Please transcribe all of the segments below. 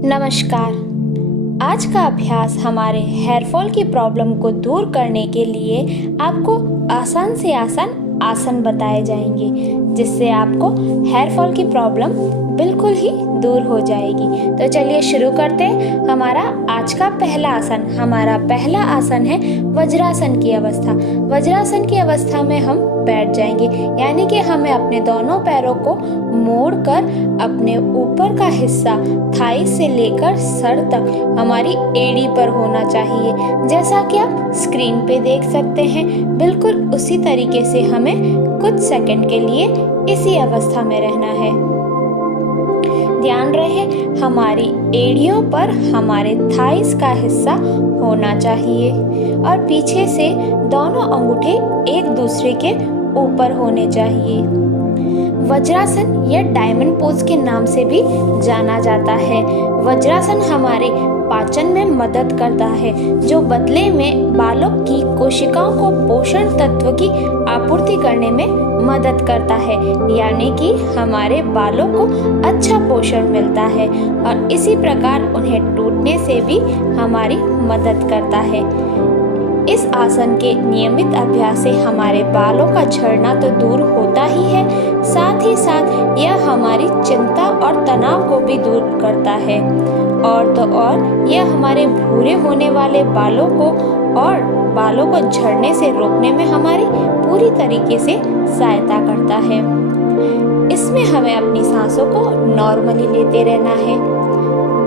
नमस्कार। आज का अभ्यास हमारे हेयर फॉल की प्रॉब्लम को दूर करने के लिए आपको आसान से आसान आसन बताए जाएंगे, जिससे आपको हेयर फॉल की प्रॉब्लम बिल्कुल ही दूर हो जाएगी। तो चलिए शुरू करते हैं। हमारा आज का पहला आसन है वज्रासन की अवस्था। वज्रासन की अवस्था में हम बैठ जाएंगे, यानी कि हमें अपने दोनों पैरों को मोड़कर अपने ऊपर का हिस्सा थाई से लेकर सर तक हमारी एड़ी पर होना चाहिए, जैसा कि आप स्क्रीन पे देख सकते हैं। बिल्कुल उसी तरीके से हमें कुछ सेकंड के लिए इसी अवस्था में रहना है। ध्यान रहे, हमारी एड़ियों पर हमारे थाइस का हिस्सा होना चाहिए और पीछे से दोनों अंगूठे एक दूसरे के ऊपर होने चाहिए। वज्रासन या डायमंड पोज के नाम से भी जाना जाता है। वज्रासन हमारे पाचन में मदद करता है, जो बदले में बालों की कोशिकाओं को पोषण तत्व की आपूर्ति करने में मदद करता है, यानी कि हमारे बालों को अच्छा पोषण मिलता है और इसी प्रकार उन्हें टूटने से भी हमारी मदद करता है। इस आसन के नियमित अभ्यास से हमारे बालों का झड़ना तो दूर होता ही है, साथ ही साथ यह हमारी चिंता और तनाव को भी दूर करता है। और तो और यह हमारे भूरे होने वाले बालों को झड़ने से रोकने में हमारी पूरी तरीके से सहायता करता है। इसमें हमें अपनी सांसों को नॉर्मली लेते रहना है।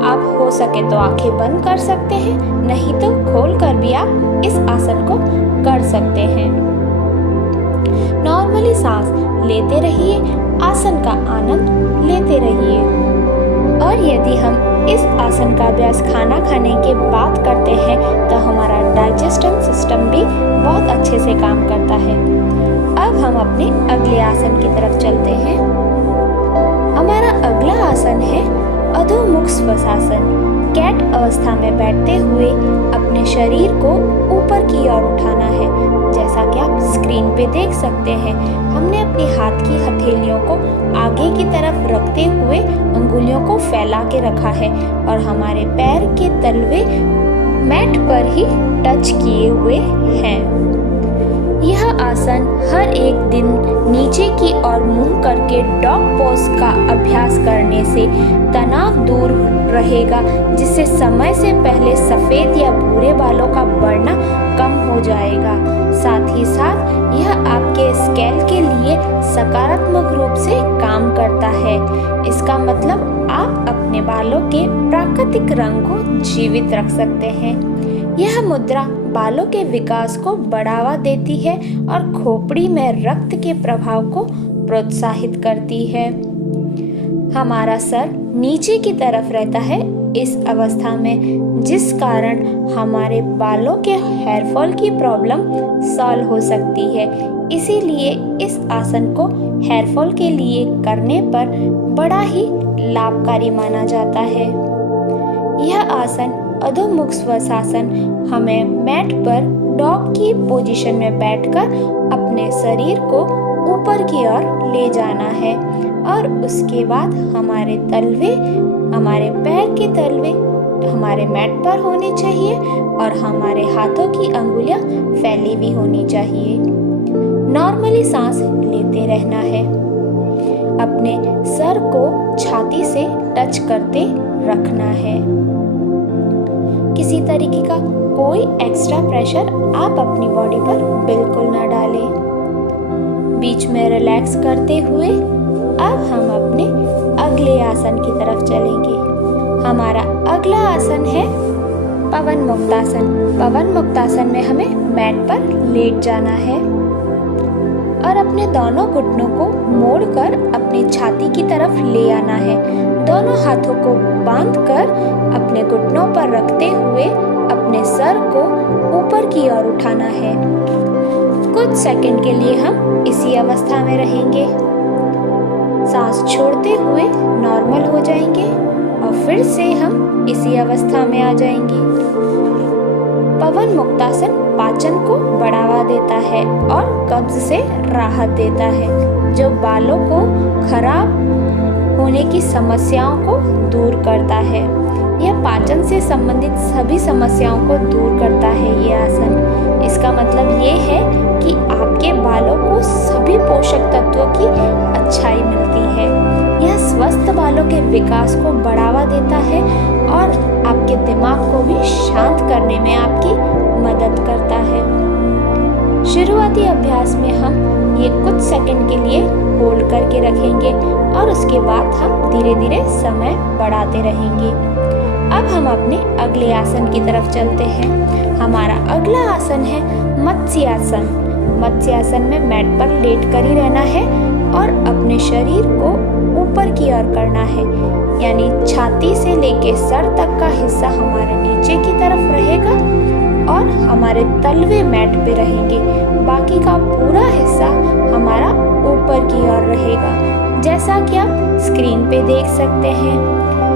आप हो सके तो आंखें बंद कर सकते हैं, नहीं तो खोलकर भी आप इस आसन को कर सकते हैं। नॉर्मली सांस लेते रहिए, आसन का आनंद लेते रहिए। और यदि हम इस आसन का अभ्यास खाना खाने के बाद करते हैं तो हमारा डाइजेस्टिव सिस्टम भी बहुत अच्छे से काम करता है। अब हम अपने अगले आसन की तरफ चलते हैं। हमारा अगला आसन है अधोमुख स्वसासन। कैट अवस्था में बैठते हुए अपने शरीर को ऊपर की ओर उठाना है, जैसा कि आप स्क्रीन पे देख सकते हैं। हमने अपने हाथ की हथेलियों को आगे की तरफ रखते हुए अंगुलियों को फैला के रखा है और हमारे पैर के तलवे मैट पर ही टच किए हुए हैं। यह आसन हर एक दिन नीचे की ओर मुंह करके डॉग पोज का अभ्यास करने से तनाव दूर रहेगा, जिससे समय से पहले सफ़ेद या भूरे बालों का बढ़ना कम हो जाएगा। साथ ही साथ यह आपके स्कैल्प के लिए सकारात्मक रूप से काम करता है। इसका मतलब आप अपने बालों के प्राकृतिक रंग को जीवित रख सकते हैं। यह मुद्रा बालों के विकास को बढ़ावा देती है और खोपड़ी में रक्त के प्रवाह को प्रोत्साहित करती है। हमारा सर नीचे की तरफ रहता है इस अवस्था में, जिस कारण हमारे बालों के हेयर फॉल की प्रॉब्लम सॉल्व हो सकती है। इसीलिए इस आसन को हेयर फॉल के लिए करने पर बड़ा ही लाभकारी माना जाता है। यह आसन अधोमुख स्वसासन हमें मैट पर डॉग की पोजीशन में बैठकर अपने शरीर को ऊपर की ओर ले जाना है और उसके बाद हमारे पैर के तलवे हमारे मैट पर होने चाहिए और हमारे हाथों की अंगुलियां फैली भी होनी चाहिए। नॉर्मली सांस लेते रहना है। अपने सर को छाती से टच करते रखना है। किसी तरीके का कोई एक्स्ट्रा प्रेशर आप अपनी बॉडी पर बिल्कुल ना डालें। बीच में रिलैक्स करते हुए अब हम अपने अगले आसन की तरफ चलेंगे। हमारा अगला आसन है पवन मुक्तासन। पवन मुक्तासन में हमें मैट पर लेट जाना है और अपने दोनों घुटनों को मोड़कर अपनी छाती की तरफ ले आना है। दोनों हाथों को बांधकर अपने घुटनों पर रखते हुए अपने सर को ऊपर की ओर उठाना है। कुछ सेकंड के लिए हम इसी अवस्था में रहेंगे। सांस छोड़ते हुए नॉर्मल हो जाएंगे और फिर से हम इसी अवस्था में आ जाएंगे। पवन मुक्तासन पाचन को बढ़ावा देता है और कब्ज से राहत देता है, जो बालों को खराब होने की समस्याओं को दूर करता है। यह पाचन से संबंधित सभी समस्याओं को दूर करता है ये आसन। इसका मतलब ये है कि आपके बालों को सभी पोषक तत्वों की अच्छाई मिलती है। यह स्वस्थ बालों के विकास को बढ़ावा देता है और आपके दिमाग को भी शांत करने में आपकी मदद करता है। शुरुआती अभ्यास में हम ये कुछ सेकंड के लिए होल्ड करके रखेंगे और उसके बाद हम धीरे धीरे समय बढ़ाते रहेंगे। अब हम अपने अगले आसन की तरफ चलते हैं। हमारा अगला आसन है मत्स्यासन। मत्स्यासन में मैट पर लेट कर ही रहना है और अपने शरीर को ऊपर की ओर करना है, यानी छाती से लेके सर तक का हिस्सा हमारे नीचे की तरफ रहेगा और हमारे तलवे मैट पे रहेंगे। बाकी का पूरा हिस्सा हमारा ऊपर की ओर रहेगा, जैसा कि आप स्क्रीन पे देख सकते हैं।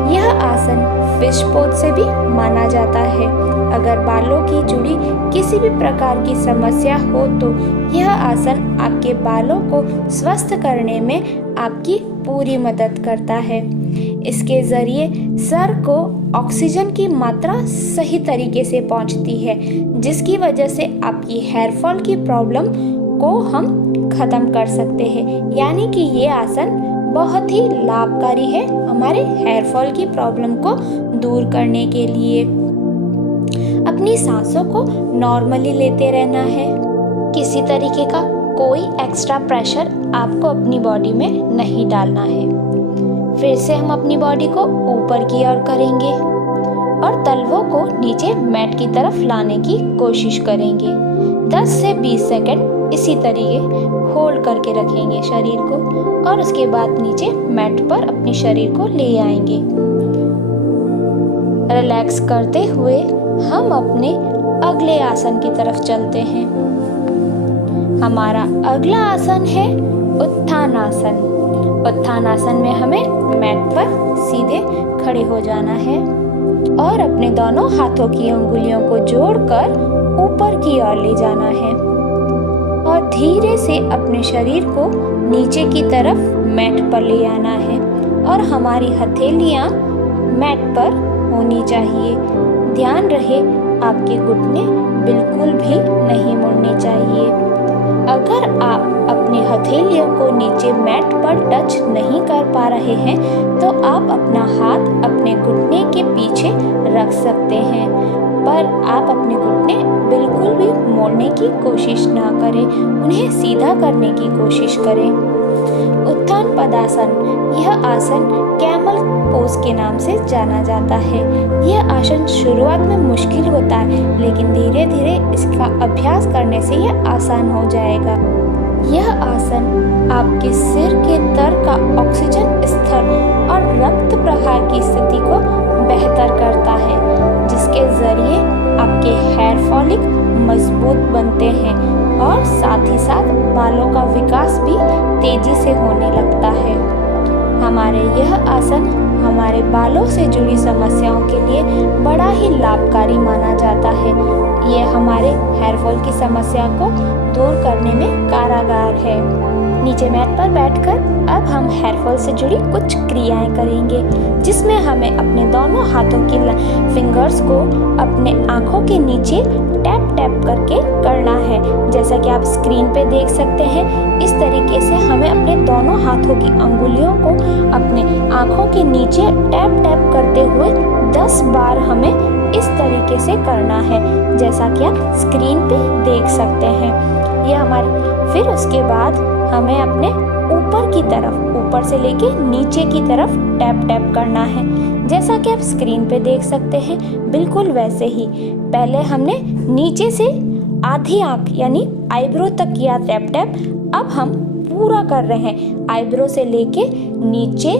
यह आसन फिश पोज से भी माना जाता है। अगर बालों की जुड़ी किसी भी प्रकार की समस्या हो तो यह आसन आपके बालों को स्वस्थ करने में आपकी पूरी मदद करता है। इसके ज़रिए सर को ऑक्सीजन की मात्रा सही तरीके से पहुंचती है, जिसकी वजह से आपकी हेयर फॉल की प्रॉब्लम को हम ख़त्म कर सकते हैं। यानी कि ये आसन बहुत ही लाभकारी है हमारे हेयर फॉल की प्रॉब्लम को दूर करने के लिए। अपनी सांसों को नॉर्मली लेते रहना है। किसी तरीके का कोई एक्स्ट्रा प्रेशर आपको अपनी बॉडी में नहीं डालना है। फिर से हम अपनी बॉडी को ऊपर की ओर करेंगे और तलवों को नीचे मैट की तरफ लाने की कोशिश करेंगे। 10 से 20 सेकंड इसी तरीके होल्ड करके रखेंगे शरीर को और उसके बाद नीचे मैट पर अपने शरीर को ले आएंगे। रिलैक्स करते हुए हम अपने अगले आसन की तरफ चलते हैं। हमारा अगला आसन है उत्थान आसन। उत्थान आसन में हमें मैट पर सीधे खड़े हो जाना है और अपने दोनों हाथों की अंगुलियों को जोड़कर ऊपर की ओर ले जाना है और धीरे से अपने शरीर को नीचे की तरफ मैट पर ले आना है और हमारी हथेलियां मैट पर होनी चाहिए। ध्यान रहे आपके घुटने बिल्कुल भी नहीं मुड़ने चाहिए। अगर आप अपनी हथेलियों को नीचे मैट पर टच नहीं कर पा रहे हैं तो आप अपना हाथ अपने घुटने के पीछे रख सकते हैं, पर आप अपने घुटने बिल्कुल भी मोड़ने की कोशिश ना करें, उन्हें सीधा करने की कोशिश करें। उत्थान पदासन, यह आसन कैमल पोज के नाम से जाना जाता है। यह आसन शुरुआत में मुश्किल होता है, लेकिन धीरे धीरे इसका अभ्यास करने से यह आसान हो जाएगा। यह आसन आपके सिर के तर का ऑक्सीजन स्तर और रक्त प्रवाह की स्थिति को बेहतर करता है, जिसके जरिए आपके हेयर फॉलिक मजबूत बनते हैं और साथ ही साथ बालों का विकास भी तेजी से होने लगता है। हमारे यह आसन हमारे बालों से जुड़ी समस्याओं के लिए बड़ा ही लाभकारी माना जाता है। यह हमारे हेयर फॉल की समस्या को दूर करने में कारगर है। नीचे मैट पर बैठकर अब हम हेयर फॉल से जुड़ी कुछ क्रियाएं करेंगे, जिसमें हमें अपने दोनों हाथों की फिंगर्स को अपने आँखों के नीचे टैप टैप करके करना है। जैसा कि आप स्क्रीन पे देख सकते हैं, इस तरीके से हमें अपने दोनों हाथों की अंगुलियों को अपने आँखों के नीचे टैप टैप करते हुए 10 बार हमें इस तरीके से करना है, जैसा कि आप स्क्रीन पे देख सकते हैं। यह हमारे फिर उसके बाद हमें अपने ऊपर की तरफ, ऊपर से लेके नीचे की तरफ टैप टैप करना है, जैसा कि आप स्क्रीन पे देख सकते हैं। बिल्कुल वैसे ही पहले हमने नीचे से आधी आंख यानी आईब्रो तक किया टैप टैप, अब हम पूरा कर रहे हैं आईब्रो से लेके नीचे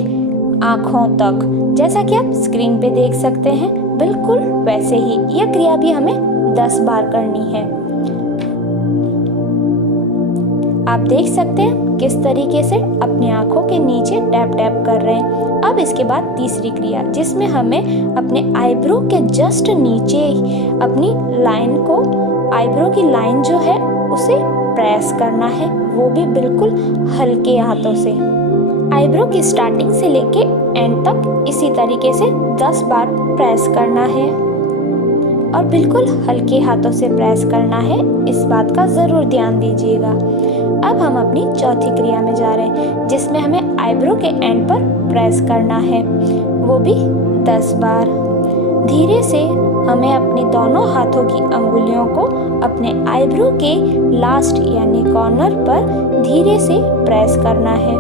आँखों तक, जैसा कि आप स्क्रीन पे देख सकते हैं। बिल्कुल वैसे ही यह क्रिया भी हमें 10 बार करनी है। आप देख सकते हैं किस तरीके से अपनी आंखों के नीचे टैप टैप कर रहे हैं। अब इसके बाद तीसरी क्रिया, जिसमें हमें अपने आईब्रो के जस्ट नीचे अपनी लाइन को, आईब्रो की लाइन जो है उसे प्रेस करना है, वो भी बिल्कुल हल्के हाथों से। आईब्रो की स्टार्टिंग से लेके एंड तक इसी तरीके से 10 बार प्रेस करना है और बिल्कुल हल्के हाथों से प्रेस करना है, इस बात का ज़रूर ध्यान दीजिएगा। अब हम अपनी चौथी क्रिया में जा रहे हैं जिसमें हमें आईब्रो के एंड पर प्रेस करना है, वो भी 10 बार। धीरे से हमें अपनी दोनों हाथों की अंगुलियों को अपने आईब्रो के लास्ट यानी कॉर्नर पर धीरे से प्रेस करना है।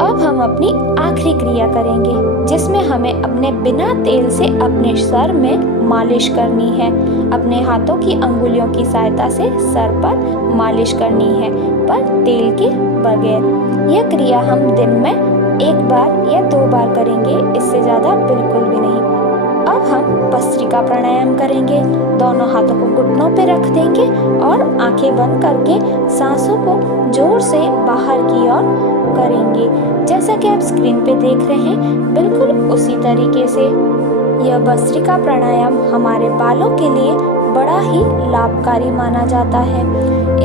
अब हम अपनी आखिरी क्रिया करेंगे जिसमें हमें अपने बिना तेल से अपने सर में मालिश करनी है। अपने हाथों की अंगुलियों की सहायता से सर पर मालिश करनी है, पर तेल के बगैर। यह क्रिया हम दिन में 1 बार या 2 बार करेंगे, इससे ज़्यादा बिल्कुल भी नहीं। अब हम भस्त्रिका प्राणायाम करेंगे। दोनों हाथों को घुटनों पे रख देंगे और आंखें बंद करके सांसों को जोर से बाहर की ओर करेंगे। जैसा कि आप स्क्रीन पे देख रहे हैं, बिल्कुल उसी तरीके से यह भस्त्रिका प्राणायाम हमारे बालों के लिए बड़ा ही लाभकारी माना जाता है।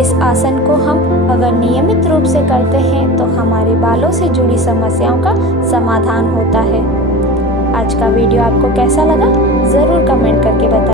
इस आसन को हम अगर नियमित रूप से करते हैं तो हमारे बालों से जुड़ी समस्याओं का समाधान होता है। आज का वीडियो आपको कैसा लगा ज़रूर कमेंट करके बताएं।